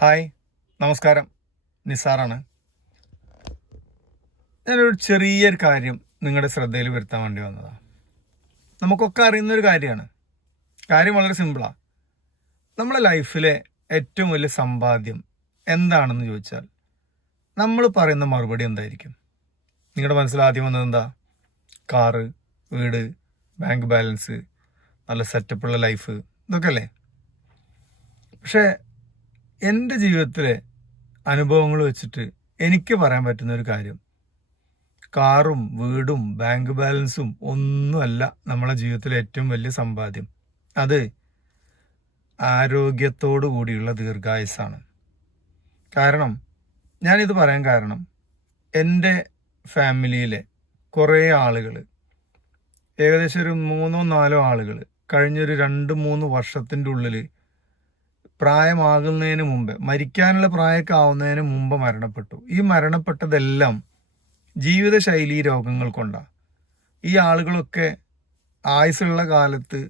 Hi, നമസ്കാരം. നിസാറാണ്. ഞാനൊരു ചെറിയൊരു കാര്യം നിങ്ങളുടെ ശ്രദ്ധയിൽ വരുത്താൻ വേണ്ടി വന്നതാണ്. നമുക്കൊക്കെ അറിയുന്നൊരു കാര്യമാണ്. കാര്യം വളരെ സിമ്പിളാണ്. നമ്മുടെ ലൈഫിലെ ഏറ്റവും വലിയ സമ്പാദ്യം എന്താണെന്ന് ചോദിച്ചാൽ നമ്മൾ പറയുന്ന മറുപടി എന്തായിരിക്കും? നിങ്ങളുടെ മനസ്സിൽ ആദ്യം വന്നത് എന്താ? കാറ്, വീട്, ബാങ്ക് ബാലൻസ്, നല്ല സെറ്റപ്പുള്ള ലൈഫ്, ഇതൊക്കെ അല്ലേ? പക്ഷേ എൻ്റെ ജീവിതത്തിലെ അനുഭവങ്ങൾ വെച്ചിട്ട് എനിക്ക് പറയാൻ പറ്റുന്ന ഒരു കാര്യം, കാറും വീടും ബാങ്ക് ബാലൻസും ഒന്നുമല്ല നമ്മളെ ജീവിതത്തിലെ ഏറ്റവും വലിയ സമ്പാദ്യം. അത് ആരോഗ്യത്തോടു കൂടിയുള്ള ദീർഘായുസ്സാണ്. കാരണം ഞാനിത് പറയാൻ കാരണം, എൻ്റെ ഫാമിലിയിലെ കുറേ ആളുകൾ, ഏകദേശം ഒരു 3-4 ആളുകൾ കഴിഞ്ഞൊരു 2-3 വർഷത്തിൻ്റെ ഉള്ളിൽ പ്രായമാകുന്നതിന് മുമ്പ്, മരിക്കാനുള്ള പ്രായമൊക്കെ ആവുന്നതിന് മുമ്പ് മരണപ്പെട്ടു. ഈ മരണപ്പെട്ടതെല്ലാം ജീവിതശൈലി രോഗങ്ങൾ കൊണ്ടാണ്. ഈ ആളുകളൊക്കെ ആയുസ്സുള്ള കാലത്ത്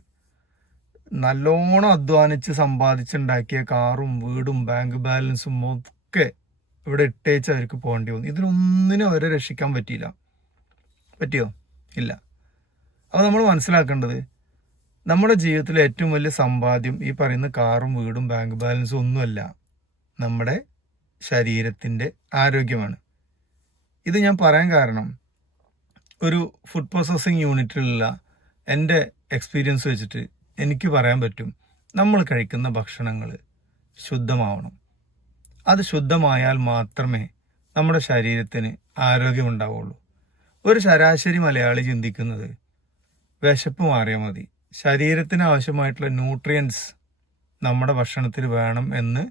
നല്ലോണം അധ്വാനിച്ച് സമ്പാദിച്ചുണ്ടാക്കിയ കാറും വീടും ബാങ്ക് ബാലൻസും ഒക്കെ ഇവിടെ ഇട്ടേച്ച് അവർക്ക് പോകേണ്ടി വന്നു. ഇതിനൊന്നിനും അവരെ രക്ഷിക്കാൻ പറ്റിയോ? ഇല്ല. അപ്പോൾ നമ്മൾ മനസ്സിലാക്കേണ്ടത്, നമ്മുടെ ജീവിതത്തിലെ ഏറ്റവും വലിയ സമ്പാദ്യം ഈ പറയുന്ന കാറും വീടും ബാങ്ക് ബാലൻസും ഒന്നുമല്ല, നമ്മുടെ ശരീരത്തിൻ്റെ ആരോഗ്യമാണ്. ഇത് ഞാൻ പറയാൻ കാരണം, ഒരു ഫുഡ് പ്രോസസ്സിങ് യൂണിറ്റിലുള്ള എൻ്റെ എക്സ്പീരിയൻസ് വെച്ചിട്ട് എനിക്ക് പറയാൻ പറ്റും, നമ്മൾ കഴിക്കുന്ന ഭക്ഷണങ്ങൾ ശുദ്ധമാവണം. അത് ശുദ്ധമായാൽ മാത്രമേ നമ്മുടെ ശരീരത്തിന് ആരോഗ്യമുണ്ടാവുള്ളൂ. ഒരു ശരാശരി മലയാളി ചിന്തിക്കുന്നത്, വിശപ്പ് മാറിയാൽ മതി, ശരീരത്തിന് ആവശ്യമായിട്ടുള്ള ന്യൂട്രിയൻസ് നമ്മുടെ ഭക്ഷണത്തിൽ വേണം എന്ന്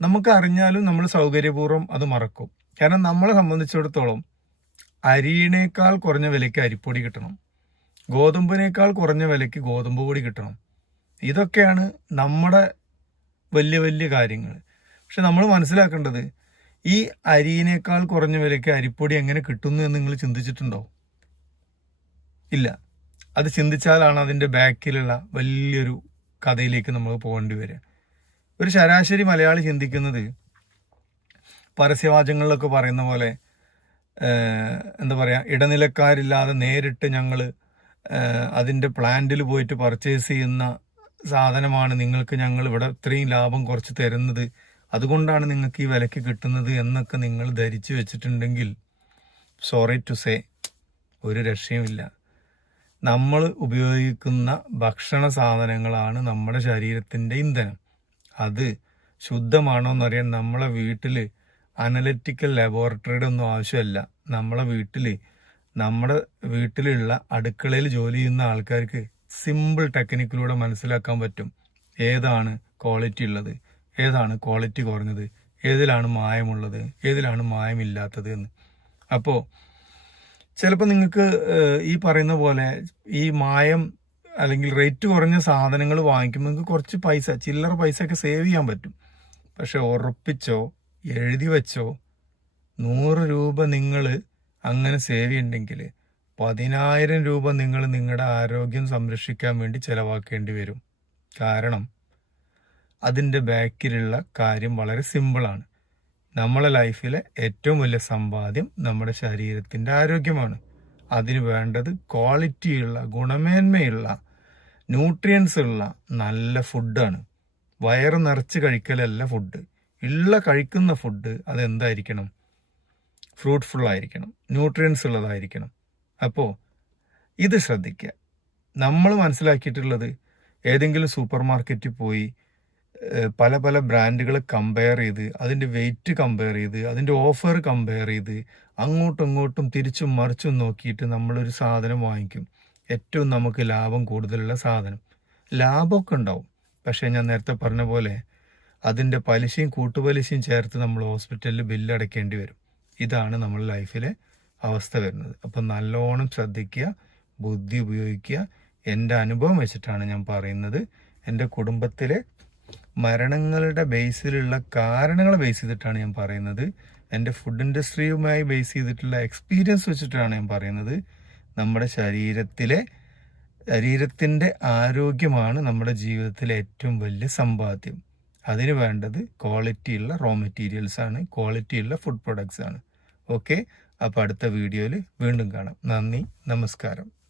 നമുക്ക് അറിഞ്ഞാലും നമ്മൾ സൗകര്യപൂർവ്വം അത് മറക്കും. കാരണം നമ്മളെ സംബന്ധിച്ചിടത്തോളം അരിയിനേക്കാൾ കുറഞ്ഞ വിലയ്ക്ക് അരിപ്പൊടി കിട്ടണം, ഗോതമ്പിനേക്കാൾ കുറഞ്ഞ വിലയ്ക്ക് ഗോതമ്പ് പൊടി കിട്ടണം. ഇതൊക്കെയാണ് നമ്മുടെ വലിയ വലിയ കാര്യങ്ങൾ. പക്ഷെ നമ്മൾ മനസ്സിലാക്കേണ്ടത്, ഈ അരിയിനേക്കാൾ കുറഞ്ഞ വിലയ്ക്ക് അരിപ്പൊടി എങ്ങനെ കിട്ടുന്നു എന്ന് നിങ്ങൾ ചിന്തിച്ചിട്ടുണ്ടോ? ഇല്ല. അത് ചിന്തിച്ചാലാണ് അതിൻ്റെ ബാക്കിലുള്ള വലിയൊരു കഥയിലേക്ക് നമ്മൾ പോകേണ്ടി വരിക. ഒരു ശരാശരി മലയാളി ചിന്തിക്കുന്നത്, പരസ്യവാചകങ്ങളിലൊക്കെ പറയുന്ന പോലെ, എന്താ പറയുക, ഇടനിലക്കാരില്ലാതെ നേരിട്ട് ഞങ്ങൾ അതിൻ്റെ പ്ലാന്റിൽ പോയിട്ട് പർച്ചേസ് ചെയ്യുന്ന സാധനമാണ് നിങ്ങൾക്ക് ഞങ്ങൾ ഇവിടെ ഇത്രയും ലാഭം കുറച്ച് തരുന്നത്, അതുകൊണ്ടാണ് നിങ്ങൾക്ക് ഈ വിലയ്ക്ക് കിട്ടുന്നത് എന്നൊക്കെ നിങ്ങൾ ധരിച്ചു വെച്ചിട്ടുണ്ടെങ്കിൽ, സോറി ടു സേ, ഒരു രക്ഷയുമില്ല. നമ്മൾ ഉപയോഗിക്കുന്ന ഭക്ഷണ സാധനങ്ങളാണ് നമ്മുടെ ശരീരത്തിൻ്റെ ഇന്ധനം. അത് ശുദ്ധമാണോ എന്നറിയാൻ നമ്മളെ വീട്ടിൽ അനലറ്റിക്കൽ ലബോറട്ടറിയുടെ ഒന്നും ആവശ്യമല്ല. നമ്മുടെ വീട്ടിലുള്ള അടുക്കളയിൽ ജോലി ചെയ്യുന്ന ആൾക്കാർക്ക് സിമ്പിൾ ടെക്നിക്കിലൂടെ മനസ്സിലാക്കാൻ പറ്റും ഏതാണ് ക്വാളിറ്റി ഉള്ളത്, ഏതാണ് ക്വാളിറ്റി കുറഞ്ഞത്, ഏതിലാണ് മായമുള്ളത്, ഏതിലാണ് മായമില്ലാത്തത് എന്ന്. അപ്പോൾ ചിലപ്പോൾ നിങ്ങൾക്ക് ഈ പറയുന്ന പോലെ ഈ മായം അല്ലെങ്കിൽ റേറ്റ് കുറഞ്ഞ സാധനങ്ങൾ വാങ്ങിക്കുമ്പോൾ നിങ്ങൾക്ക് കുറച്ച് പൈസ, ചില്ലറ പൈസയൊക്കെ സേവ് ചെയ്യാൻ പറ്റും. പക്ഷെ ഉറപ്പിച്ചോ, എഴുതി വെച്ചോ, 100 രൂപ നിങ്ങൾ അങ്ങനെ സേവ് ചെയ്യുന്നുണ്ടെങ്കിൽ 10,000 രൂപ നിങ്ങൾ നിങ്ങളുടെ ആരോഗ്യം സംരക്ഷിക്കാൻ വേണ്ടി ചിലവാക്കേണ്ടി വരും. കാരണം അതിൻ്റെ ബാക്കിലുള്ള കാര്യം വളരെ സിമ്പിളാണ്. നമ്മളെ ലൈഫിലെ ഏറ്റവും വലിയ സമ്പാദ്യം നമ്മുടെ ശരീരത്തിൻ്റെ ആരോഗ്യമാണ്. അതിന് വേണ്ടത് ക്വാളിറ്റിയുള്ള, ഗുണമേന്മയുള്ള, ന്യൂട്രിയൻസ് ഉള്ള നല്ല ഫുഡാണ്. വയറ് നിറച്ച് കഴിക്കലല്ല ഫുഡ്. കഴിക്കുന്ന ഫുഡ് അതെന്തായിരിക്കണം? ഫ്രൂട്ട്ഫുൾ ആയിരിക്കണം, ന്യൂട്രിയൻസ് ഉള്ളതായിരിക്കണം. അപ്പോൾ ഇത് ശ്രദ്ധിക്കുക. നമ്മൾ മനസ്സിലാക്കിയിട്ടുള്ളത്, ഏതെങ്കിലും സൂപ്പർ മാർക്കറ്റിൽ പോയി പല പല ബ്രാൻഡുകൾ കമ്പയർ ചെയ്ത്, അതിൻ്റെ വെയിറ്റ് കമ്പയർ ചെയ്ത്, അതിൻ്റെ ഓഫർ കമ്പയർ ചെയ്ത്, അങ്ങോട്ടും ഇങ്ങോട്ടും തിരിച്ചും മറിച്ചും നോക്കിയിട്ട് നമ്മളൊരു സാധനം വാങ്ങിക്കും. ഏറ്റവും നമുക്ക് ലാഭം കൂടുതലുള്ള സാധനം. ലാഭമൊക്കെ ഉണ്ടാവും, പക്ഷേ ഞാൻ നേരത്തെ പറഞ്ഞ പോലെ അതിൻ്റെ പലിശയും കൂട്ടുപലിശയും ചേർത്ത് നമ്മൾ ഹോസ്പിറ്റലിൽ ബില്ലടയ്ക്കേണ്ടി വരും. ഇതാണ് നമ്മുടെ ലൈഫിലെ അവസ്ഥ വരുന്നത്. അപ്പം നല്ലോണം ശ്രദ്ധിക്കുക, ബുദ്ധി ഉപയോഗിക്കുക. എൻ്റെ അനുഭവം വെച്ചിട്ടാണ് ഞാൻ പറയുന്നത്. എൻ്റെ കുടുംബത്തിലെ മരണങ്ങളുടെ ബേസിലുള്ള കാരണങ്ങളെ ബേസ് ചെയ്തിട്ടാണ് ഞാൻ പറയുന്നത്. എൻ്റെ ഫുഡ് ഇൻഡസ്ട്രിയുമായി ബേസ് ചെയ്തിട്ടുള്ള എക്സ്പീരിയൻസ് വെച്ചിട്ടാണ് ഞാൻ പറയുന്നത്. നമ്മുടെ ശരീരത്തിൻ്റെ ആരോഗ്യമാണ് നമ്മുടെ ജീവിതത്തിലെ ഏറ്റവും വലിയ സമ്പാദ്യം. അതിന് വേണ്ടത് ക്വാളിറ്റിയുള്ള റോ മെറ്റീരിയൽസ് ആണ്, ക്വാളിറ്റിയുള്ള ഫുഡ് പ്രൊഡക്ട്സ് ആണ്. ഓക്കെ, അപ്പോൾ അടുത്ത വീഡിയോയിൽ വീണ്ടും കാണാം. നന്ദി, നമസ്കാരം.